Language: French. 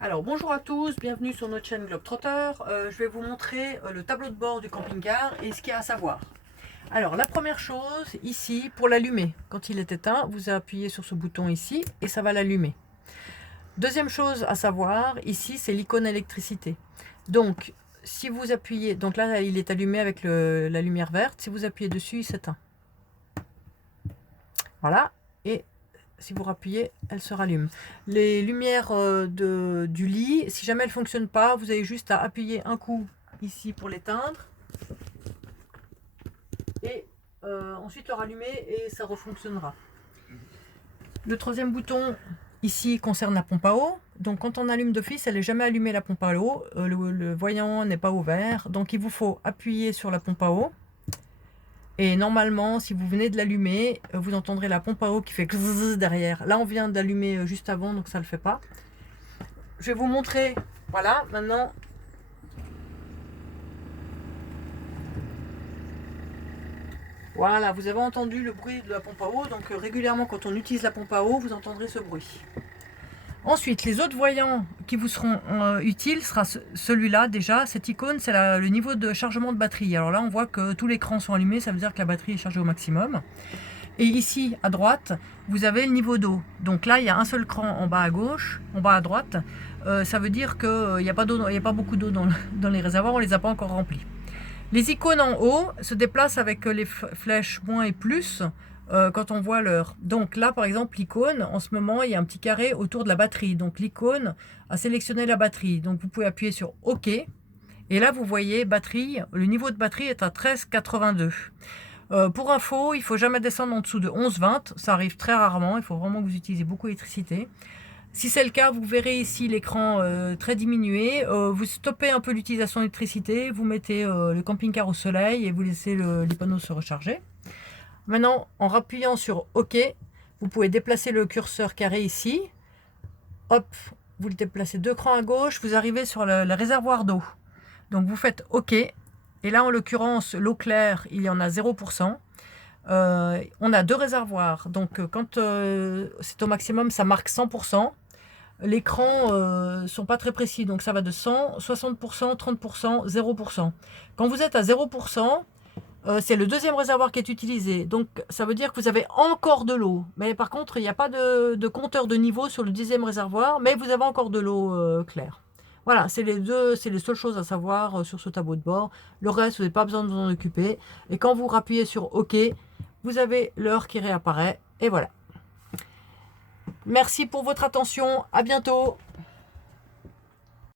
Alors bonjour à tous, bienvenue sur notre chaîne Globetrotter. Je vais vous montrer le tableau de bord du camping-car et ce qu'il y a à savoir. Alors la première chose ici, pour l'allumer, quand il est éteint, vous appuyez sur ce bouton ici et ça va l'allumer. Deuxième chose à savoir, ici c'est l'icône électricité. Donc si vous appuyez, donc là il est allumé avec la lumière verte, si vous appuyez dessus il s'éteint. Voilà, et si vous rappuyez, elle se rallume. Les lumières du lit, si jamais elles ne fonctionnent pas, vous avez juste à appuyer un coup ici pour l'éteindre et ensuite le rallumer et ça refonctionnera. Le troisième bouton ici concerne la pompe à eau. Donc quand on allume d'office, elle n'est jamais allumée la pompe à eau. Le voyant n'est pas ouvert. Donc il vous faut appuyer sur la pompe à eau. Et normalement, si vous venez de l'allumer, vous entendrez la pompe à eau qui fait zzzz derrière. Là, on vient d'allumer juste avant, donc ça ne le fait pas. Je vais vous montrer. Voilà, maintenant. Voilà, vous avez entendu le bruit de la pompe à eau. Donc régulièrement, quand on utilise la pompe à eau, vous entendrez ce bruit. Ensuite, les autres voyants qui vous seront utiles sera celui-là déjà. Cette icône, c'est le niveau de chargement de batterie. Alors là, on voit que tous les écrans sont allumés, ça veut dire que la batterie est chargée au maximum. Et ici, à droite, vous avez le niveau d'eau. Donc là, il y a un seul cran en bas à gauche, en bas à droite. Ça veut dire qu'il n'y a pas beaucoup d'eau dans les réservoirs, on ne les a pas encore remplis. Les icônes en haut se déplacent avec les flèches moins et plus quand on voit l'heure. Donc là, par exemple, l'icône, en ce moment, il y a un petit carré autour de la batterie. Donc l'icône a sélectionné la batterie. Donc vous pouvez appuyer sur OK. Et là, vous voyez, batterie, le niveau de batterie est à 13,82. Pour info, il ne faut jamais descendre en dessous de 11,20. Ça arrive très rarement. Il faut vraiment que vous utilisez beaucoup d'électricité. Si c'est le cas, vous verrez ici l'écran très diminué. Vous stoppez un peu l'utilisation d'électricité. Vous mettez le camping-car au soleil et vous laissez les panneaux se recharger. Maintenant, en appuyant sur OK, vous pouvez déplacer le curseur carré ici. Hop, vous le déplacez 2 crans à gauche. Vous arrivez sur le réservoir d'eau. Donc vous faites OK. Et là, en l'occurrence, l'eau claire, il y en a 0%. On a 2 réservoirs. Donc quand c'est au maximum, ça marque 100%. Les crans ne sont pas très précis. Donc ça va de 100, 60%, 30%, 0%. Quand vous êtes à 0%, c'est le deuxième réservoir qui est utilisé. Donc ça veut dire que vous avez encore de l'eau. Mais par contre, il n'y a pas de compteur de niveau sur le deuxième réservoir. Mais vous avez encore de l'eau claire. Voilà, c'est les seules choses à savoir sur ce tableau de bord. Le reste, vous n'avez pas besoin de vous en occuper. Et quand vous appuyez sur OK, vous avez l'heure qui réapparaît. Et voilà. Merci pour votre attention. À bientôt.